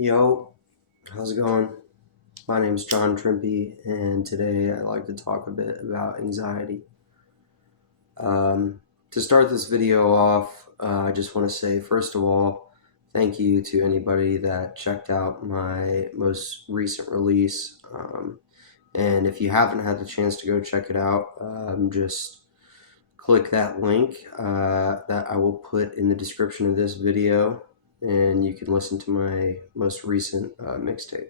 Yo, how's it going? My name's John Trimpey, and today I'd like to talk a bit about anxiety. To start this video off, I just want to say, first of all, thank you to anybody that checked out my most recent release. And if you haven't had the chance to go check it out, just click that link that I will put in the description of this video, and you can listen to my most recent mixtape.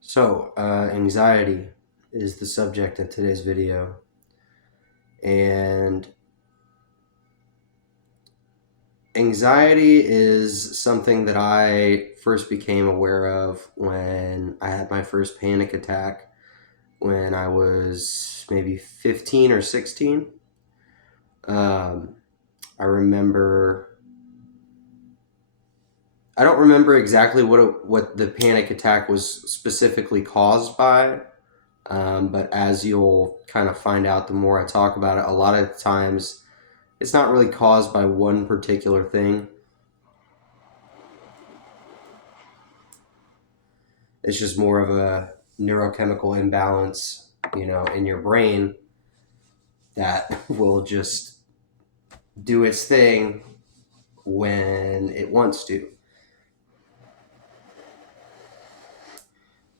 So, anxiety is the subject of today's video, and anxiety is something that I first became aware of when I had my first panic attack when I was maybe 15 or 16. Um, I remember. I don't remember exactly what the panic attack was specifically caused by, but as you'll kind of find out the more I talk about it, a lot of times it's not really caused by one particular thing. It's just more of a neurochemical imbalance, in your brain that will just do its thing when it wants to.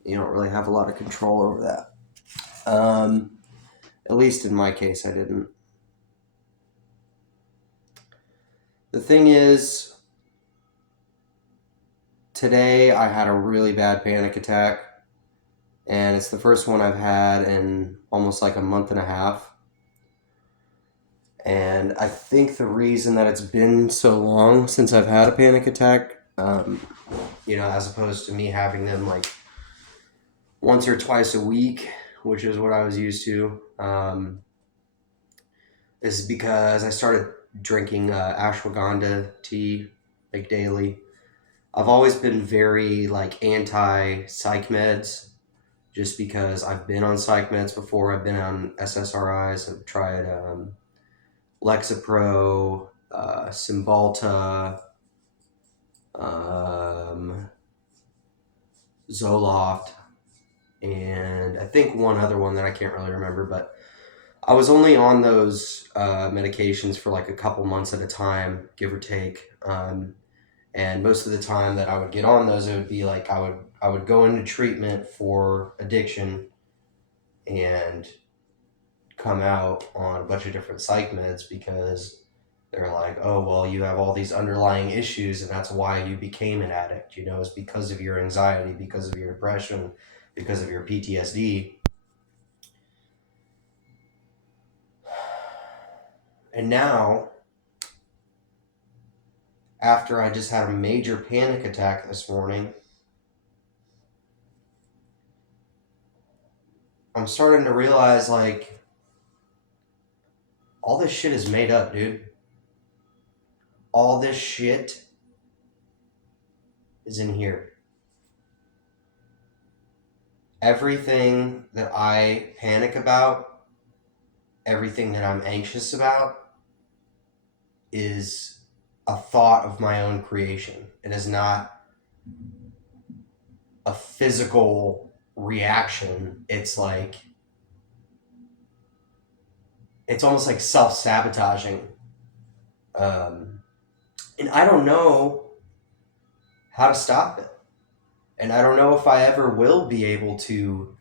You don't really have a lot of control over that. At least in my case, I didn't. The thing is, today I had a really bad panic attack, and it's the first one I've had in almost like a month and a half. And I think the reason that it's been so long since I've had a panic attack, as opposed to me having them like once or twice a week, which is what I was used to, is because I started drinking ashwagandha tea like daily. I've always been very like anti psych meds, just because I've been on psych meds before. I've been on SSRIs. I've tried Lexapro, Cymbalta, Zoloft, and I think one other one that I can't really remember. But I was only on those medications for like a couple months at a time, give or take. And most of the time that I would get on those, it would be like I would go into treatment for addiction and come out on a bunch of different psych meds because they're like, oh, well, you have all these underlying issues and that's why you became an addict. It's because of your anxiety, because of your depression, because of your PTSD. And now, after I just had a major panic attack this morning, I'm starting to realize like all this shit is made up, dude. All this shit is in here. Everything that I panic about, everything that I'm anxious about, is a thought of my own creation. It is not a physical reaction. It's almost like self-sabotaging. And I don't know how to stop it. And I don't know if I ever will be able to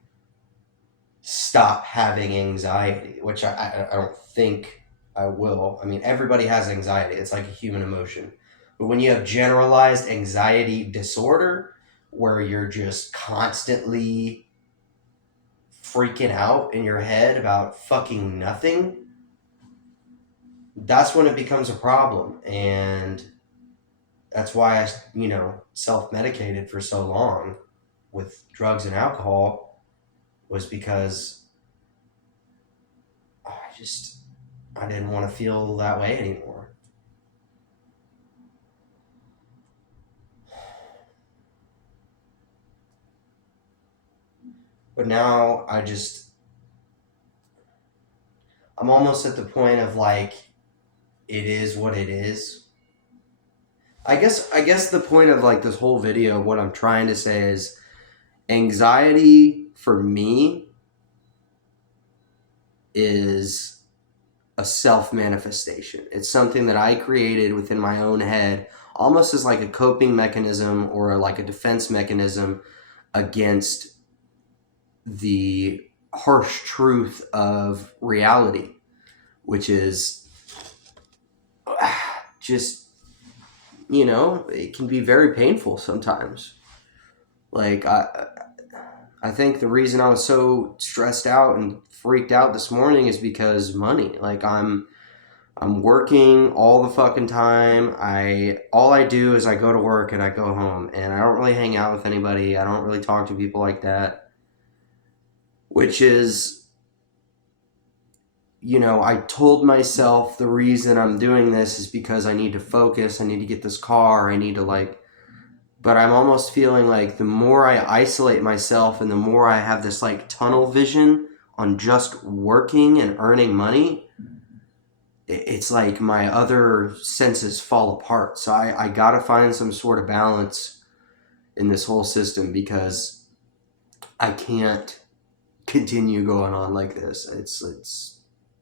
stop having anxiety, which I don't think I will. I mean, everybody has anxiety. It's like a human emotion. But when you have generalized anxiety disorder, where you're just constantly freaking out in your head about fucking nothing, that's when it becomes a problem. And that's why I, self-medicated for so long with drugs and alcohol, was because I didn't want to feel that way anymore. But now I'm almost at the point of like, it is what it is. I guess the point of like this whole video, what I'm trying to say is anxiety for me is a self manifestation. It's something that I created within my own head, almost as like a coping mechanism or like a defense mechanism against the harsh truth of reality, which is just, it can be very painful sometimes. Like, I think the reason I was so stressed out and freaked out this morning is because money. Like, I'm working all the fucking time. All I do is I go to work and I go home, and I don't really hang out with anybody. I don't really talk to people like that, which is, I told myself the reason I'm doing this is because I need to focus. I need to get this car. I need to but I'm almost feeling like the more I isolate myself and the more I have this like tunnel vision on just working and earning money, it's like my other senses fall apart. So I got to find some sort of balance in this whole system because I can't continue going on like this. It's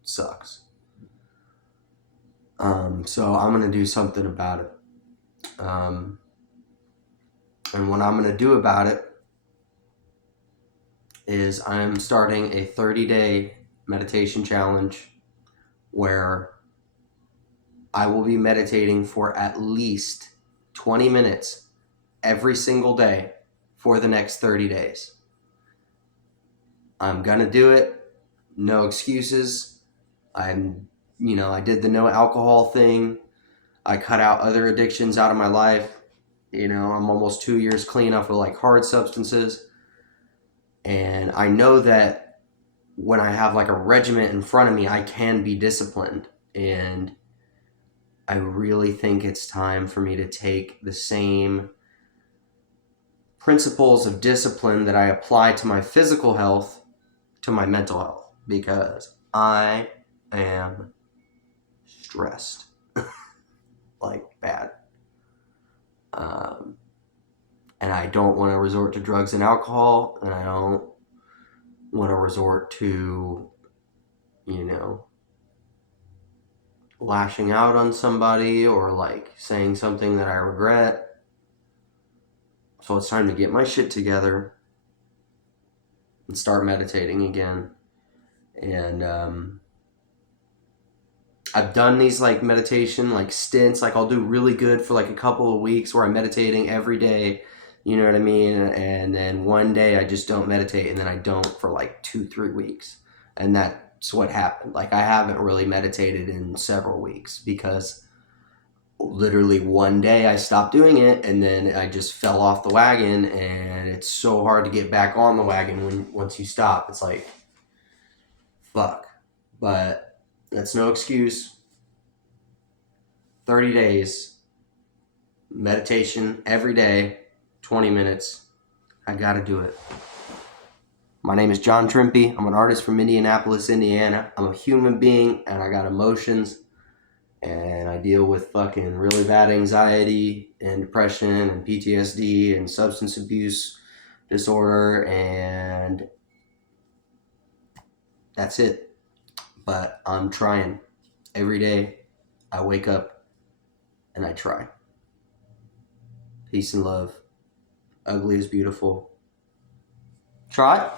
sucks. So I'm gonna do something about it. And what I'm gonna do about it is I'm starting a 30-day meditation challenge where I will be meditating for at least 20 minutes every single day for the next 30 days. I'm gonna do it. No excuses. I did the no alcohol thing. I cut out other addictions out of my life. I'm almost 2 years clean off of like hard substances. And I know that when I have like a regiment in front of me, I can be disciplined. And I really think it's time for me to take the same principles of discipline that I apply to my physical health to my mental health, because I am stressed like bad. And I don't want to resort to drugs and alcohol, and I don't want to resort to, lashing out on somebody or like saying something that I regret. So it's time to get my shit together and start meditating again. And I've done these like meditation like stints. Like I'll do really good for like a couple of weeks where I'm meditating every day. You know what I mean? And then one day I just don't meditate, and then I don't for like 2-3 weeks. And that's what happened. Like I haven't really meditated in several weeks because literally one day I stopped doing it, and then I just fell off the wagon, and it's so hard to get back on the wagon once you stop. It's like, fuck. But that's no excuse. 30 days, meditation every day, 20 minutes. I gotta do it. My name is John Trimpe. I'm an artist from Indianapolis, Indiana. I'm a human being, and I got emotions, and I deal with fucking really bad anxiety and depression and PTSD and substance abuse disorder, and that's it. But I'm trying. Every day I wake up and I try. Peace and love. Ugly is beautiful. Try it.